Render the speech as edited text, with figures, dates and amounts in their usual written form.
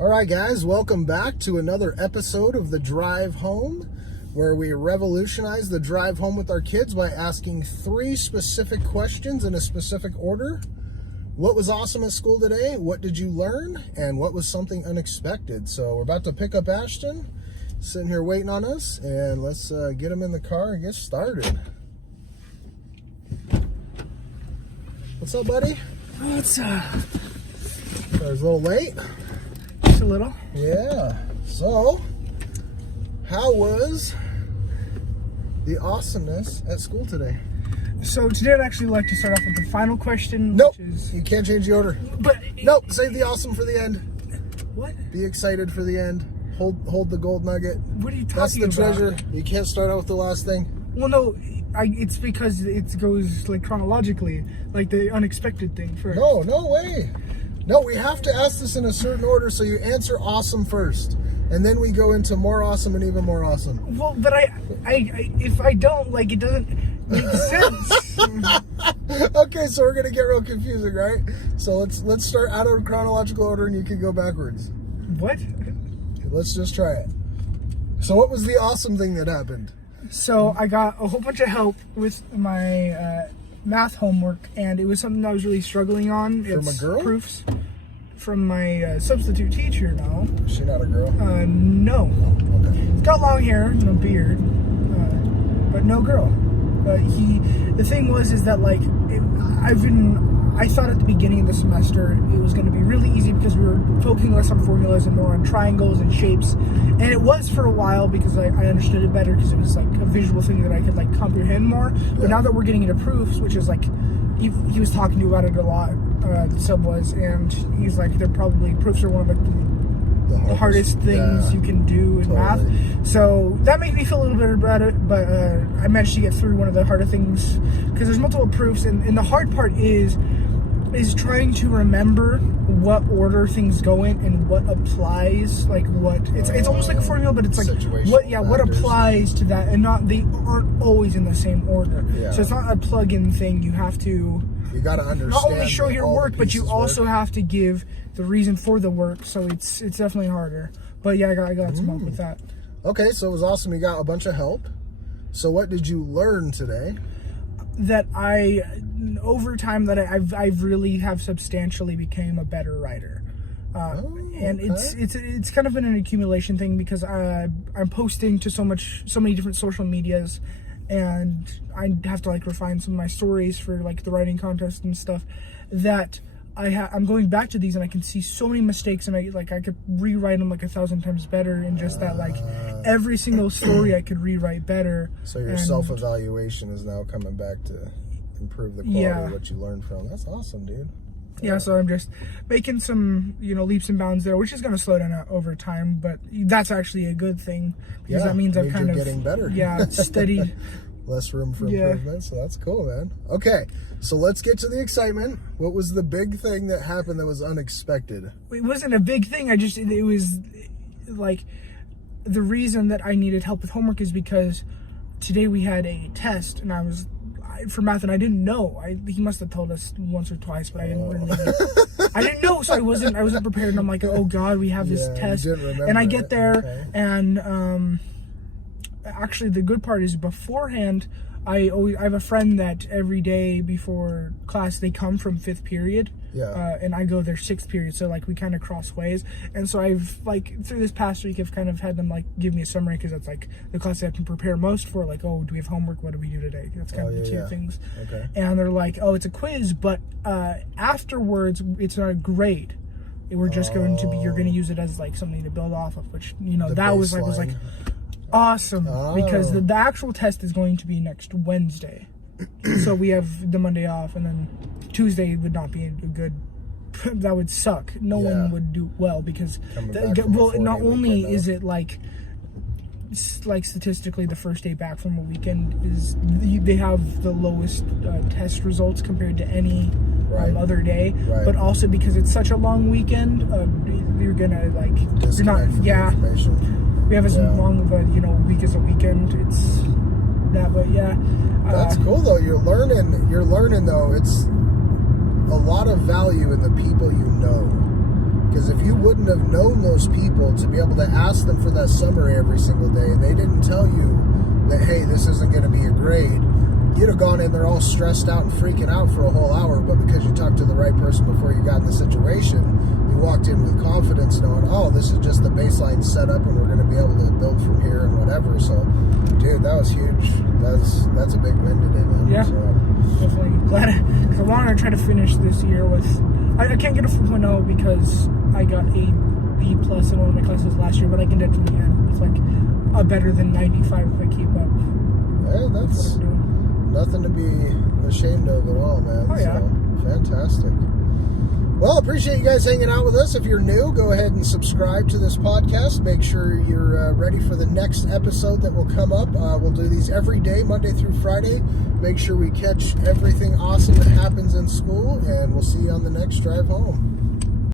All right, guys, welcome back to another episode of The Drive Home, where we revolutionize the drive home with our kids by asking 3 specific questions in a specific order. What was awesome at school today? What did you learn? And what was something unexpected? So we're about to pick up Ashton, sitting here waiting on us, and let's get him in the car and get started. What's up, buddy? What's I was a little late. Just a little. Yeah. So, how was the awesomeness at school today? So today I'd actually like to start off with the final question. Nope. Which is, you can't change the order. but Nope. Save the awesome for the end. What? Be excited for the end. Hold the gold nugget. What are you That's talking the about? treasure. You can't start out with the last thing. Well, no. It's because it goes like chronologically, like the unexpected thing first. No way. No, we have to ask this in a certain order, so you answer awesome first, and then we go into more awesome and even more awesome. Well, but I if I don't, like, it doesn't make sense. Okay, so we're gonna get real confusing, right? So let's start out of chronological order, and you can go backwards. What? Let's just try it. So what was the awesome thing that happened? So I got a whole bunch of help with my math homework, and it was something that I was really struggling on. From a girl? Proofs from my substitute teacher. No. Is she not a girl? No. Oh, okay. He's got long hair and a beard, but no girl. The thing was that like I thought at the beginning of the semester it was going to be really easy because we were focusing less on formulas and more on triangles and shapes, and it was for a while because I understood it better because it was like a visual thing that I could like comprehend more. But now that we're getting into proofs, which is like he was talking to you about it a lot, the sub was, and he's like proofs are one of the hardest things you can do in math. So that made me feel a little bit about it, but I managed to get through one of the harder things because there's multiple proofs, and the hard part is trying to remember what order things go in and what applies, like what it's almost like a formula, but it's like what applies to that, and they aren't always in the same order. So it's not a plug-in thing. You got to understand not only show your work, but you also have to give the reason for the work. So it's definitely harder. But yeah, I got some help with that. Okay, so it was awesome. You got a bunch of help. So what did you learn today? That over time that I've really have substantially became a better writer. And it's kind of been an accumulation thing because I'm posting to so many different social medias, and I have to like refine some of my stories for like the writing contest and stuff, that I'm going back to these and I can see so many mistakes, and I could rewrite them like 1,000 times better, and just that like every single story I could rewrite better. So your self-evaluation is now coming back to improve the quality of what you learned from. That's awesome, dude. Yeah, so I'm just making some, leaps and bounds there, which is going to slow down over time, but that's actually a good thing because that means I'm kind of getting better. Yeah, steady. Less room for improvement, so that's cool, man. Okay, so let's get to the excitement. What was the big thing that happened that was unexpected? It wasn't a big thing. It was like the reason that I needed help with homework is because today we had a test, and for math, and I didn't know. He must have told us once or twice, but I didn't really. I didn't know, so I wasn't prepared. And I'm like, oh God, we have this test, and I get there, and actually the good part is beforehand, I have a friend that every day before class they come from 5th period. And I go their 6th period, so like we kind of cross ways, and so I've like through this past week I've kind of had them like give me a summary because that's like the class I have to prepare most for, like, oh, do we have homework, what do we do today? That's kind of the two things. Okay. And they're like, oh, it's a quiz, but afterwards it's not a grade. We're just going to be, you're going to use it as like something to build off of, which that was like awesome because the actual test is going to be next Wednesday. So we have the Monday off, and then Tuesday would not be a good. That would suck. No one would do well because not only is it like statistically the first day back from a weekend is they have the lowest test results compared to any other day, but also because it's such a long weekend, you're gonna like you're not we have as long of a week as a weekend. It's that, but that's cool though. You're learning though. It's a lot of value in the people you know, Because if you wouldn't have known those people to be able to ask them for that summary every single day, and they didn't tell you that, hey, this isn't going to be a grade, you'd have gone in there all stressed out and freaking out for a whole hour. But because you talked to the right person before you got in the situation, you walked in with confidence knowing, oh, this is just the baseline setup and we're going to be able to build from here and whatever. So, dude, that was huge. That's a big win today, man. Yeah. So, Definitely glad, because I wanted to try to finish this year with. I can't get a 4.0 because I got a B plus in one of my classes last year, but I can get to the end with like a better than 95 if I keep up. hey, that's nothing to be ashamed of at all, man. Oh, yeah. So, fantastic. Well, appreciate you guys hanging out with us. If you're new, go ahead and subscribe to this podcast. Make sure you're ready for the next episode that will come up. We'll do these every day, Monday through Friday. Make sure we catch everything awesome that happens in school, and we'll see you on the next drive home.